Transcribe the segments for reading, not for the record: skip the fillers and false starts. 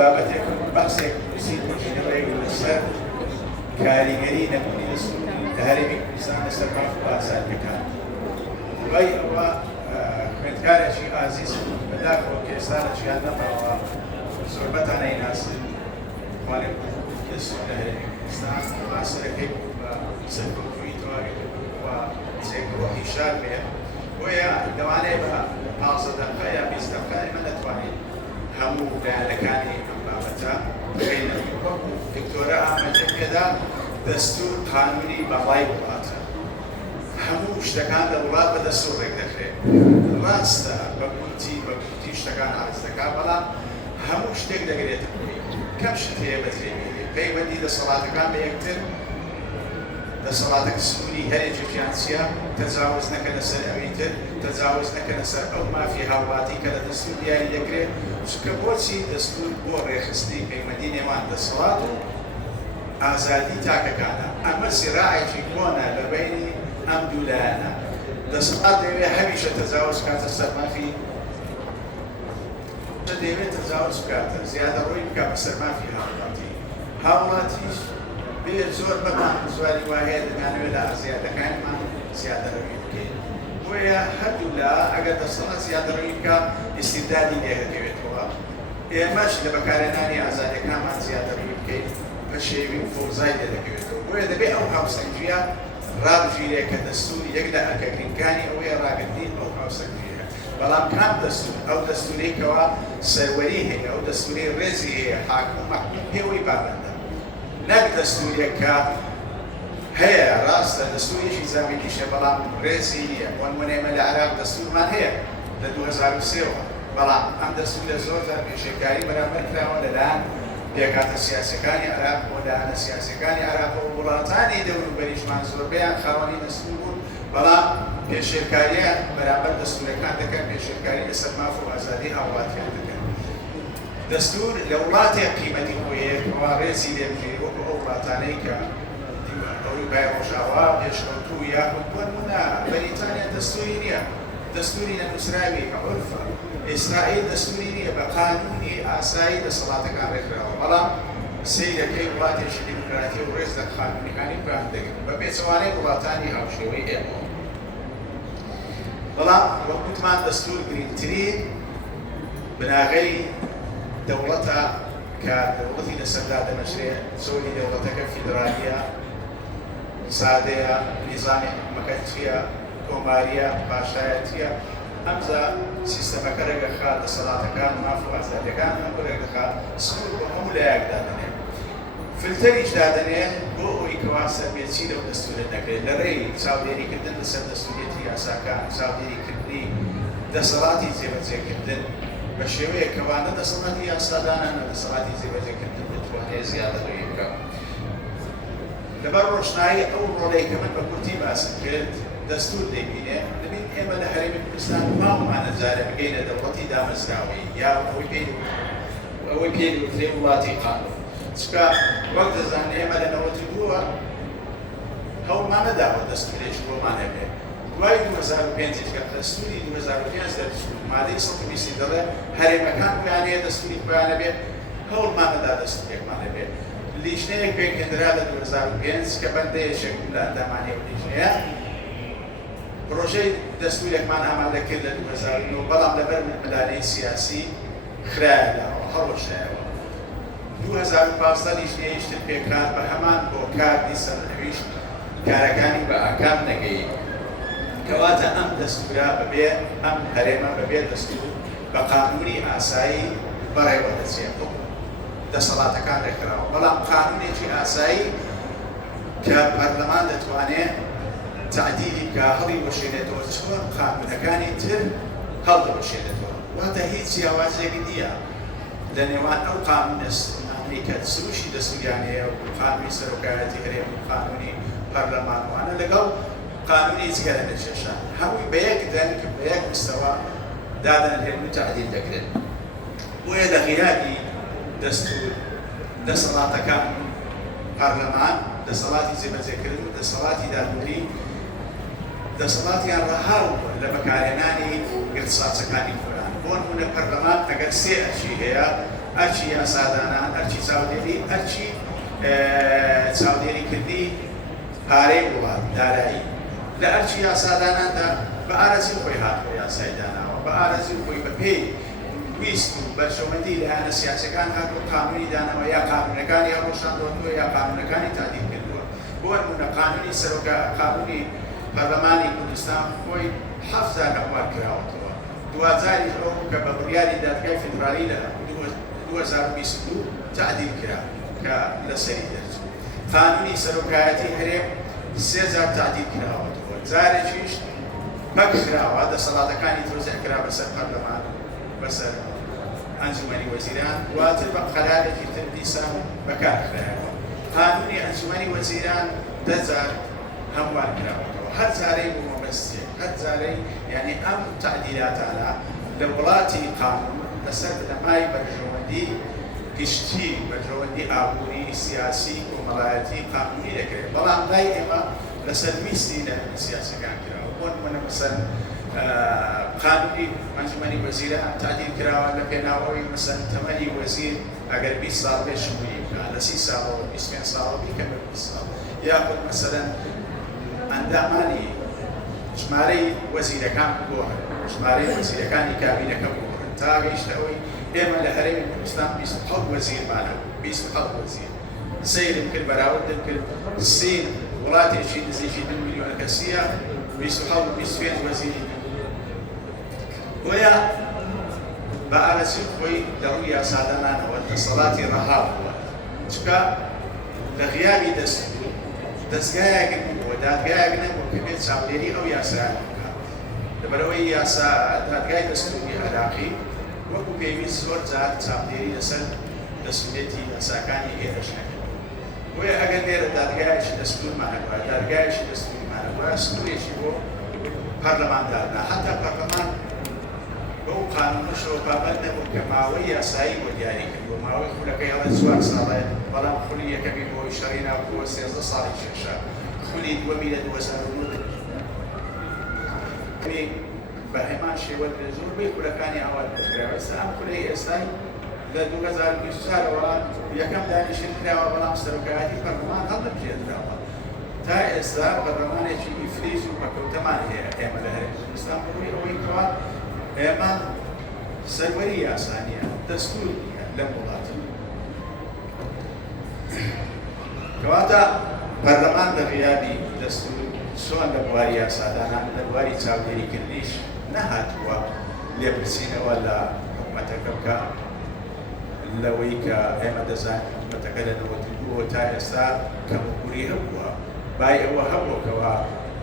بابەتێک بەحسێک نووسین ڕێک لەسەر کاریگەری نەبوونی دەستوری لە هەرێمی کوردستان لەسەر بەڵاو ئازادیەکان. دوای ئەوە خوێندکارێکی ئازیز بەداخەوە کە ئێستا لە ژیان نەماوە زۆربەتان نەیناسن خوانێک دەستور لە هەرێمی کوردستان ماسەرەکەی بوو بە سەرکەوتووی تەواوی و چێکڕۆحی شار بێ بۆیە لەوانەیە بە 15 دەقیقە یا 20 دەقیقە ئێمە نەتوانین هەموو بەیانەکانی ئەم بابەتە بخەینە. وەکو دکتۆرە ئامەجە پێدا دەستور قانونی بەڵای وڵاتە. هەموو شتەکان لە وڵات بە دەستور ڕێک دەکرێت. ڕاستە بە گوتی شتەکان عەرز دەکات، بەڵام هەموو شتێک دەگرێتە کوێ. کەم شت هەیە بەجێبێنێ پەیوەندی دەسەڵاتەکان بە یەکتر، دەسەڵاتە سنووری هەرێکێکیان چییە، تەجاوز نەکەن لەسەر ئەوەی تر، تەجاوز نەکەن لەسەر ئەو مافی هاوڵاتی کە لە دەستور دیاری دەکرێت. چونکە بۆچی دەستور بۆ ڕێخستنی پەیوەندی نێوان دەسەڵات و ئازادی تاکەکانە. ئەمە سیراعێکی کۆنە لە بەینی ئەم دوو لایەنە. دەسەڵات دەوێت هەمیشە تەجاوز بکاتە سەر مافی، دەوێت تەجاوز بکاتە زیادە ڕۆی بکات بەسەر مافی هاوڵاتی. هاوڵاتیش بێ زۆر بەمان زواری وایە دەمانوێت لە ئازیادەکانمان زیادەڕەوی بکەین. بۆیە هەردوو لە ئەگەر دەسەڵات زیادەڕەوی بکە ئیستیبدادی لێهەکەوێتەوە. ئێمەش لە بەکارهێنانی ئازادیەکانمان زیادەڕەوی بکەین بە شێوی فۆرزای لێدەکەوێتەوە. بۆیە دەبێت ئەو هاوسەنگیە ڕابژیرێت کە دەستور یەک لە ئەرکەگرینەکانی ئەوەیە ڕاگرتنی ئەو هاوسەنگیە. بەڵام کام دەستور ئەو دەستورێکەوە سەروەری هەیە، ئەو دەستوری ڕێزی هەیە، حاکم مەحکوم پێوەی پابەندە. نەک دەستورێک کە هەیە ڕاستە دەستوریشی زەمینیشە بەڵام ڕێزی نییە. بۆ نمونەیە لە عێراق دەستورمان هەیە لە 2003ەوە، بەڵام ئەم دەستور لە زۆر جار پێشێکاری بەرامبەر کراوە لەلایەن پێکاتە سیاسەکانی عێراق بۆ لایەنە سیاسەکانی عێراق و وڵاتانی دەوروبەریشمان زۆربەیان خاوەنی دەستور بوون، بەڵام پێشێکاریە بەرامبەر دەستورەکان دەکەن، پێشێکاری لەسەر ماف و ئازادی هاوڵاتیان دەکەن. دەستور لە وڵاتێک قیمەتی خۆیەکەوە ڕێزی لێبژێ وەکو ئەو وڵاتانەی کە ئەوروپای ڕۆژاوا پێشکەوتوو یاخود بۆ نمونە بەریتانیا دەستوری نییە، دەستوری نەنووسراوی عورفە. ئیسرائیل دەستوری نییە، بە قانونی ئاسایی دەسەڵاتەکان ڕێکراوە، بەڵام سەیرەکەی وڵاتێکی دیموکراتی و ڕێز لە قانونیەکانی پێیان دەگرن بە پێچەوانەی وڵاتانی هاوشێوەی ئێمەوە. بەڵام وەکوتمان دەستور گرنگترین بناغەی دەوڵەتە کە دەوڵەتی لەسەردا دەمەژرێت. زۆری دەوڵەتەکە فیدرالیە، سادەیە، نیزامی حکومەتیە، کۆماریە، پاشایەتیە. ئەمجا سیستەمەکە ڕێگەخات دەسەڵاتەکان ماف و ئازادیەکان ڕێگەخات سنوور بۆ هەموو لایەک دادەنێت. فلتەریش دادەنێت بۆ ئەوەی کەوا سەربێچی لەو دەستورە دەکرێت لە ڕێی چاودێریکردن لەسەر دەستوریەتی یاساکان، چاودێریکردنی دەسەڵاتی جێبەجێکردن بە شێوەیە کەوانە دەسەڵاتی یاسادانانە دەسەڵاتی جێبەجێکردن بتوانێت زیادەڕێی بکات. لەبەر ڕۆشنایی ئەو ڕۆڵەی کە من بە کورتی باسم کرد دەستور دەبینێ دەبین ئێمە لە هەرێمی کوردستان ماوەمانە جارە بگەینە دەوڵەتی دامەزراوەی یا ئەوەی پێوترێ وڵاتی قانون. چکە وەک دەزانێ ئێمە لە 92 هەوڵمان نەداوە دەستورێکی بۆمان هەبێ. دوای 2005 کە دەستوری 2005 دەرچوو مادەی 120 دەڵێ هەرێمەکان بۆیانەیە دەستوری بۆیانە بێت، هەوڵمان نەدا دەستورێکمان هەبێ. لیژنەیەک پێکهێنرا لە 2005 کە بەندەیەشێک لە ئەندامانی ئەو لیژنەیە پرۆژەی دەستورێکمان ئامادە کرد لە 2009، بەڵام لەبەر ملالەی سیاسی خرایەداوە هەڵۆشایەوە. 2015 لیژنەیەش تر پێکات بە هەمان بۆ کاردی سەرنەویشت کارەکانی بە ئاکام نەگەی. کەواتە ئەم دەستورا بەبێ ئەم هەرێمە بەبێ دەستور بە قانونی ئاسایی بەڕێوە دەچێت دەسەڵاتەکان ڕێکراوە، بەڵام قانونێکی ئاسایی کە پەرلەمان دەتوانێت تعدیلی بکە هەڵی وەشێنێتەوە چۆن قانونەکانی تر هەڵدەوەشێنێتەوە. واتە هیچ جیاوازێکی نییە لە نێوان ئەو قانونی کە سروشی دەستوریانەیە و قانونی سەرۆکایەتی هەرێم و قانونی پەرلەمانوانە لەگەڵ قانونی جگەرە لەکێشان هەمووی بە یەک دەنگ بە یەک مستەوە دادەنرێن و تعدیل دەکرێت. بۆیە لە غیابی دەستور دەسەڵاتەکان پەرلەمان دەسەڵاتی جێبەجێکردن و دەسەڵاتی دادوەری دەسەڵاتیان ڕەهاو لە بەکارهێنانی گرتساچەکانی خۆیان. بۆ نمونە پەرلەمان ئەگەر سێ ئەرچی هەیە ئەرچی یاسادانان ئەرچی چاودێری ئەرچی چاودێری کردی پارەی وڵات دارایی لە ئەرچی یاساداناندا بە ئارەزی خۆی هاتووە یاسای داناوە بە ئارەزی خۆی بە پێی ویست و بەرژەوەندی لە هەنە سیاسەکان هاتووە قانونی داناوە یا قانونەکانی هەڵۆشاندووە یا قانونەکانی تعدیل کردووە بۆ نمونە قانونی سەرۆکە قانونی پەرلەمانی کوردستان خۆی 7,000 هەموار کراوەتەوە دوازاریش ئەو کە بە بڕیاری دادگای فیدرالی لە 2022 تعدیل کرا کە لەسەری دەرچوو قانونی سەرۆکایەتی هەرێم 3,000 تعدیل کراوەتەوە جارێکیش بەکراوە دەسەڵاتەکانی تۆزیع کرا بەسەر پەرلەمان بەسەر ئەنجومەنی وەزیران دواتر بە قەرارێکی تر دیسان بەکارهێناوە قانونی ئەنجومەنی وەزیران 10,000 هەموار کراوەتەوە هەر جارەی بۆ مەبەستێ هەر جارەی یعنی ئەم تعدیلاتانە لە وڵاتی قانون لەسەر بنەمای بەرژەوەندی گشتی بەرژەوەندی ئابووری سیاسی کۆمەڵایەتی قانونی دەکرێت بەڵام لای ئێمە لەسەر ویستی لە سیاسەکان کراوە بۆ نمونە مەسەن قانونی ئەنجومەنی وەزیران تعدیل کراوە لە پێناوەوەی مەسەن تەمەنی وەزیر ئەگەر 20 ساڵ بێ شمولی بکات لە 30 ساڵەوە 25 ساڵەوە بیکە بە 20 ساڵ یاخود مەسەلەن ئەندامانی ژمارەی وەزیرەکان بگۆڕن ژمارەی وەزیرەکانی کابینەکە بگۆڕن تا گەیشتە ئەوەی ئێمە لە هەرێمی کوردستان 27 وەزیرمانە 27 وەزیر سەیرم کرد بەراوردم کرد سین وڵاتێکی نزیکی 2 میلیۆن کەسیە 27 وەزیری بۆیە بە ئارەزی خۆی لەڕووی یاسادانانەوە دەسەڵاتی ڕەها بووە چکە لە غیابی دەستور دەستگایەک بووە دادگایەک نەبوو کە بێت چاودێری ئەو یاسایان بکات لەبەرەوەی یاسا دادگای دەستوری عێراقی وەکو پێویست زۆر جار چاودێری لەسەر دەسوولێتی یاساکانی هێرش نەکرد بۆیە ئەگەر لێرە دادگایەکی دەستورمانەکوە دادگایەکی دەستوریمانەکوە سنوورێکی بۆ پەرلەماندارنا حتا پەرلەمان بەو قانونەشەوە بابەت نەبوو کە ماوەی یاسایی بۆ دیاری کردووە ماوەی خولەکەی هەڵە 4 ساڵێ بەڵام خولی یەکەمی بۆی شەڕی ناوبووە 13 ساڵی شێشە خولی دووەمی لە 2009 بە هەمان شێوە زۆربەی خولەکانی ئاوا دەستکراوە ئێستا ئەم خولەی ئێستای لە 2024ەوە یەکەم دانیشتن کراوە بەڵام سەرۆکایەتی پەرلەمان هەڵدەبژێتراوە تا ئێستا پەرلەمانێکی ئیفلیس و بەکەوتەمان هەیە ئێمە لە هەرێمی کوردستان بەڕووی ئەوەی کەوا ئێمە سەروەری یاسانیە دەستور نییە لەم وڵاتە کەواتە پەرلەمان لە غیابی دەستور چۆن لە بواری یاسادانان لە بواری چاودێریکردنیش نەهاتووە لێبرسینەوە لە حکوومەتەکە بکە لەوەی کە ئێمە دەزانین حکوومەتەکە لە 92 تا ئێستا کەموکوری هەبووە بای ئەوە هەبووکەوە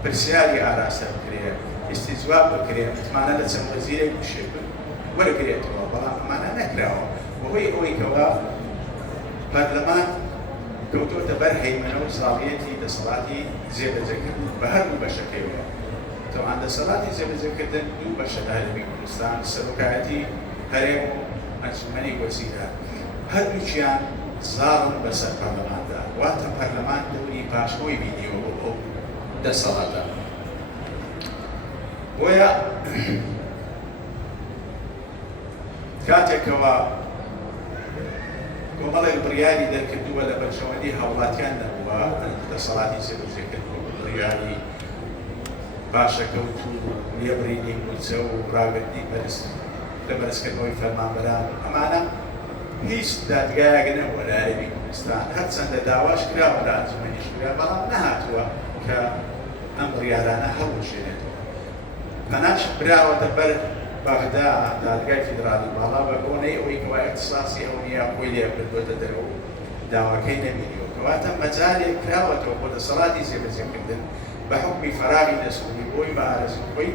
پرسیاری ئاراستە بکرێت استیجواب بکرێت متمانە لە چەند وەزیرێک بشێت وەرگرێتەوە بەڵام ئەمانە نەکراوە بەهۆی ئەوەی کەوا پەرلەمان کەوتۆتە بەر هەیمەنە و ساڵیەتی دەسەڵاتی جێبەجێکردن بە هەردوو بەشەکەیەوە تەوان دەسەڵاتی جێبەجێکردن دوو بەشە لە هەرێمی کوردستان سەرۆکایەتی هەرێم و ئەنجومەنی وەزیران هەردووچیان زاڵن بەسەر پەرلەماندا واتە پەرلەمان دەوری پاشۆی بینیوە بۆ ئەو دەسەڵاتە بۆیە کاتێکەوە کۆمەڵێک بڕیاری دەرکردووە لە بەرژەوەندی هاوڵاتیان نەبووە دەسەڵاتی جێبەجێکردن بڕیاری باشەکەوت و لێبڕینی مولچە و ڕاگرتنی بەرز لە بەرزکردنەوەی فەرمانبەران ئەمانە هیچ دادگایەک نەبووە لە هەرێمی کوردستان هەرچەندە داواش کراوە لە ئەنجومەنیش کرا بەڵام نەهاتووە کە ئەم بڕیارانە هەڵوەشێنێتەوە قەناش براوەتە بەر بەغدا دادگای فیدرالی باڵا بە بۆنەی ئەوەی کەوا ئیختیساسی ئەو نیە خۆی لێ بردووەتە دەرەوە داواکەی نەبینیوە کەواتە مەجالێک کراوەتەوە بۆ دەسەڵاتی جێبەجێکردن بە حکمی فەراغی دەسووری بۆی بە ئارەزوی خۆی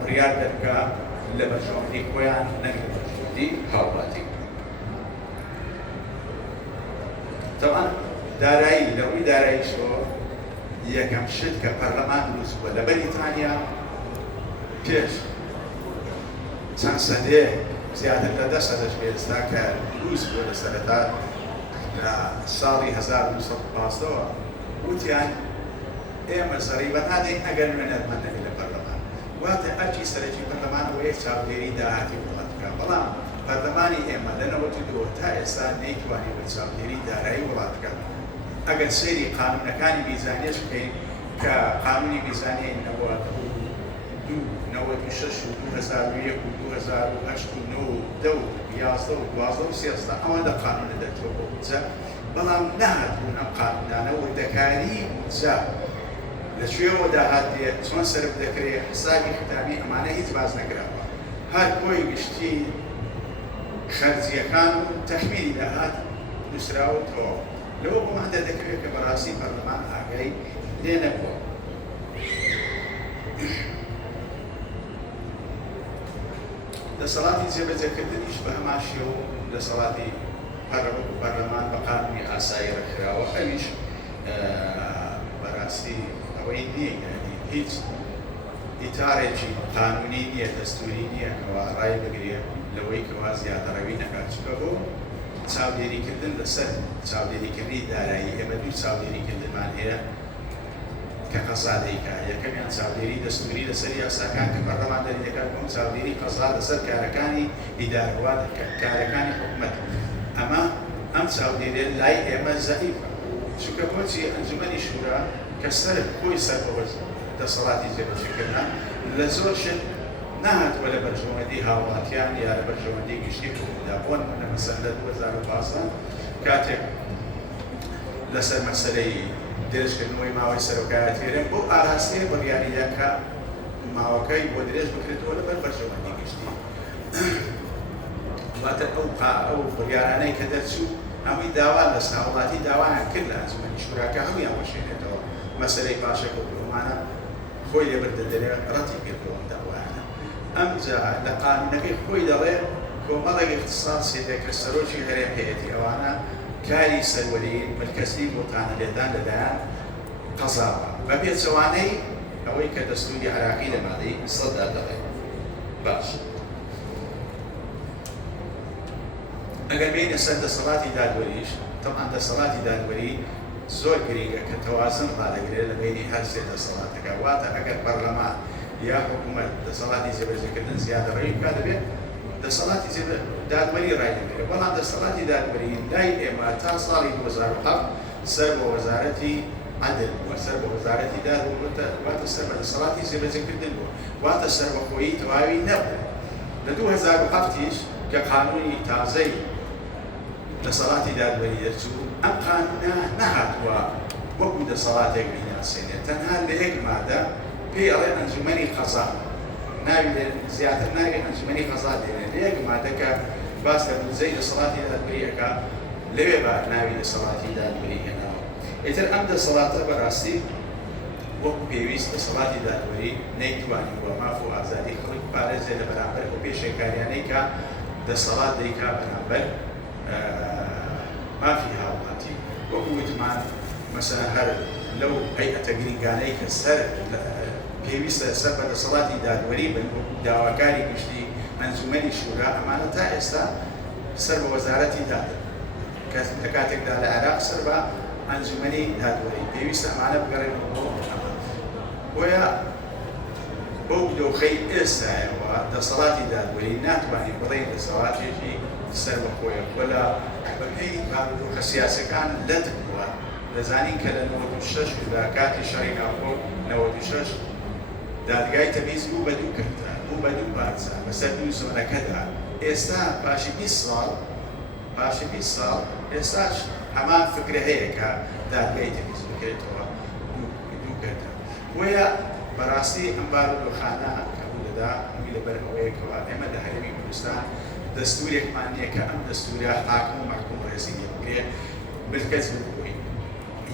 بڕیار دەرکا لە بەرژەوەندی خۆیان نەک لە بەرژەوەندی هاوڵاتی تەوان دارایی لەڕووی داراییشەوە یەکەم شت کە پەرلەمان دروست بووە لە بەریتانیا پێش چەند سەدەیە زیاتر لە 10 سەدەش ئێستا کە دروست بووە لە سەرەتا لە ساڵی 1950ەوە وتیان ئێمە سەریبەت نادەین ئەگەر وێنەرمان نەبێت لە پەرلەمان واتە ئەرچی سەرەکی پەرلەمان ئەوەیە چاودێری داهاتی وڵات بکات بەڵام پەرلەمانی ئێمە لە 92 تا ئێستا نەیتوانی بە چاودێری دارایی وڵات بکات. ئەگەر سەیری قانونەکانی میزانیەش بکەین کە قانونی میزانیەی 92 96 و 2001 و 2008 و 9 و 10 و 11 و 12 و 13 ئەوەندە قانونە دەرچووە بۆ بودجە، بەڵام نەهاتبوون ئەم قانونانە وردەکاری بودجە لەکوێوە داهات دێت، چۆن سەرف دەکرێت، حسابی قوتابی ئەمانە هیچ باز نەکراوە. هەر کۆی گشتی خەرجیەکان و تەخمینی داهات نووسراوەتەوە. لەوە بۆمان دەردەکەوێت کە بەڕاستی پەرلەمان ئاگای لێ نەبووە. دەسەڵاتی جێبەجێکردنیش بە هەمان شێوە دەسەڵاتی پەرلەمان بە قانونی ئاسایی ڕێکخراوە، ئەویش بەڕاستی ئەوەی نییە، یعنی هیچ ئیتارێکی قانونی نییە، دەستوری نییە کەوا ڕای بگرێ لەوەی کەوا زیادەڕەوی نەکات. چکە بۆ چاودێریکردن لەسەر چاودێریکردنی دارایی ئێمە دوو چاودێریکردنمان هەیە کە قەزا دەیکا. یەکەمیان چاودێری دەستوری لەسەر یاساکان کە پەرلەماندەری دەکات، بۆم چاودێری قەزا لەسەر کارەکانی ئیدارەوات کارەکانی حکوومەت. ئەم چاودێریە لای ئێمە زەعیفە، چونکە بۆچی ئەنجومەنی شورا کە خۆی سەر بەوە دەسەڵاتی جێبەجێکردن لە زۆر شت نهاتوە لە بەرژەوەندی هاوڵاتیان یا لە بەرژەوەندی گشتی حکوومەتدا. بۆن لە مەسەلە لە 2015 کاتێک لەسەر مەسەلەی درێژکردنەوەی ماوەی سەرۆکایەتیێرە بۆ ئاراستەیە بڕیاریدا کە ماوەکەی بۆ درێژ بکرێتەوە لەبەر بەرژەوەندی گشتی. واتە ئەو بڕیارانەی کە دەرچوو هەمووی داوا لە هاوڵاتی داوایان کرد لە ئەنجومەنی شوراکە هەموویان وەشێنێتەوە. مەسەلەی پاشەکە و بڵمانە خۆی لێبەردە دەرێ ڕەتی پێکەوە داوایانە. ئەمجا لە قانونەکەی خۆی دەڵێ کۆمەڵێک اختصاصێک کە سەرۆکی هەرێم هەیەتی ئەوانە کاری سەروەری ملکەسی بۆتانە لێدان لەلایەن قەزاوە بە پێچەوانەی ئەوەی کە دەستوری عراقی لە مادەی 100 دەڵێ. باش ئەگەر بینە سەر دەسەڵاتی دادوەریش، تەمان دەسەڵاتی دادوەری زۆر گرنگە کە تەوازن ڕادەگرێت لە بینی هەر سێ دەسەڵاتەکە. واتە ئەگەر پەرلەمان یا حکوومەت دەسەڵاتی جێبەجێکردن زیادەڕەوی بکات دەبێت دەسەڵاتی دادوەری ڕای دەگرێت. بەڵام دەسەڵاتی دادوەری لای ئێمە تا ساڵی 2007 سەر بە وەزارەتی عەدل بووە، سەر بە وەزارەتی دادوەری، واتە سەر بە دەسەڵاتی جێبەجێکردن بووە، واتە سەر بەخۆیی تەواوی نەبوو. لە 2007 کە قانونی تازەی دەسەڵاتی دادوەری دەرچوو، ئەم قانونە نەهاتووە وەکو دەسەڵاتێک بیناسێنێت، تەنها لە یەک مادە پێی ئەڵێ ئەنجومەنی قەزا، ناوی زیاتر ناوی ئەنجومەنی قەزا دێنێت. لە یەک مادەکە باس لە بودجەی دەسەڵاتی دادوەریەکە لەوێ بە ناوی دەسەڵاتی دادوەری هێناوە. ئیتر ئەم دەسەڵاتە بەڕاستی وەکو پێویست دەسەڵاتی دادوەری نەیتوانی بۆ ماف و ئازادی خەڵک پارێزێ لە بەرامبەر بۆ پێشێکاریانەی کە دەسەڵات دەیکا بەرامبەر مافی هاوڵاتی. وەکو وتمان مەسەلەن هەر لەو هەیئەتە گرنگانەی کە سەر پێویستە سەر بە دەسەڵاتی دادوەری بن، وەکو داواکاری گشتی ئەنجومەنی شورا، ئەمانە تا ئێستا سەر بە وەزارەتی دادن. لە کاتێکدا لە عێراق سەر بە ئەنجومەنی دادوەری پێویستە ئەمانە بگەڕێنەوە بۆ ئەمە. بۆیە بەو دۆخەی ئێستایەوە دەسەڵاتی دادوەری ناتوانین بڵێین دەسەڵاتێکی سەر بەخۆیە وەلا بەپێی کارودۆخە سیاسەکان لەت بووە. دەزانین کە لە 96 دا کاتی شەڕی ناوخۆ 96 دادگای تەمیز بوو بە دوو کردە، بوو بە دوو پارچە بەسەر دوو زۆنەکەدا. ئێستا پاشی 20 ساڵ ئێستاش هەمان فکرە هەیە کە دادگای تەمیز بکرێتەوە دوو کردە. بۆیە بەڕاستی ئەم بارودۆخانە کە بوو دەدا هەمووی لەبەر ئەوەیەکەوە ئێمە لە هەرێمی کوردستان دەستورێکمان نییە کە ئەم دەستورە حاکم و مەحکوم ڕێزی بکرێت ملکەت بکوین.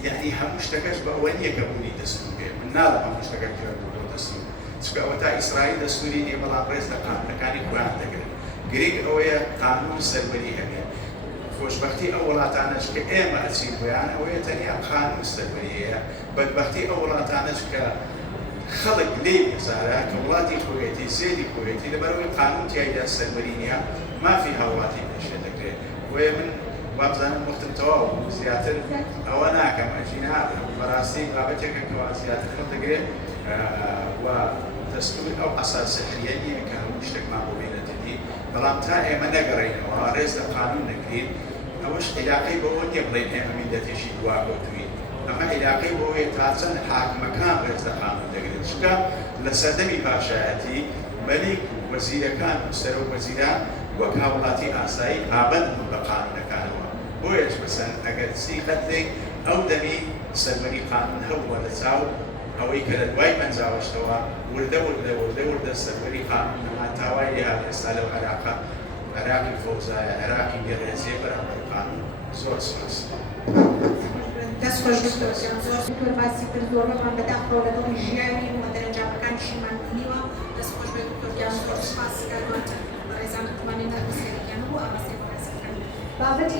یعنی هەموو شتەکەش بە ئەوە نییە کە بوونی دەستور بێ. من ناڵم هەموو شتەکە کردو بۆ دەستور، چونکە ئەوە تا ئیسرائیل دەستوری نییە، بەڵام ڕێز لە قانونەکانی قورئان دەگرێت. گرنگ ئەوەیە قانون سەروەری هەبێت. خۆشبەختی ئەو وڵاتانەش کە ئێمە ئەچین بۆیان ئەوەیە تەنیا قانون سەروەری هەیە. بەدبەختی ئەو وڵاتانەش کە خەڵک لێ بزارە کە وڵاتی خۆیەتی زێدی خۆیەتی لەبەرەوەی قانون تیایدا سەروەری نییە، مافی هاوڵاتی پێشێ دەکرێت. بۆیە من وابزانم وەختم تەواو بوو، زیاتر ئەوە ناکەم ئەژینا بەڕاستی بابەتێکە کەوا زیاتر خەڵ دەگرێت و دەستور ئەو ئەساس سەحریە نییە کە هەموو شتێکمان بۆ بێنێتەدی بەڵام تا ئێمە نەگەڕێنەوە ڕێز لە قانون نەکرین ئەوەش علاقەی بەوە نییە بڵێن ئێمە میلەتێکی دواگۆتوین ئەمە علاقەی بەوەیە تا چەند حاکمەکان ڕێز لە قانون دەگرن چونکە لە سەردەمی پاشایەتی مەلیک و وەزیرەکان و سەرۆک وەزیران وەک هاوڵاتی ئاسایی پابەند بوون بە قانونەکانەوە بۆیەش مەسەن ئەگەر چی قەتێک ئەو دەمی سەروەری قانون هەبووە لە چاو ئەوەی کە لە دوای پەنجاوەشتەوە وردە سەروەری قانون نەماتاوای لێها ئێستا لەو عێراقی فەوزایە عێراقی بێڕێزیە بەرامبەر قانون زۆر سپاس. دەستخۆش دکتۆر زۆر باسی کرد زۆربەمان بەداخەوە لەگەڵ ژیانی و دەرەنجامەکانیشیمان بینیوە دەستخۆش بێت دکتۆر زۆر سپاس کارماتە بە ڕێزانەتمانی نەرمسەریان و ئاماسی بەڕێزەکان بابەتی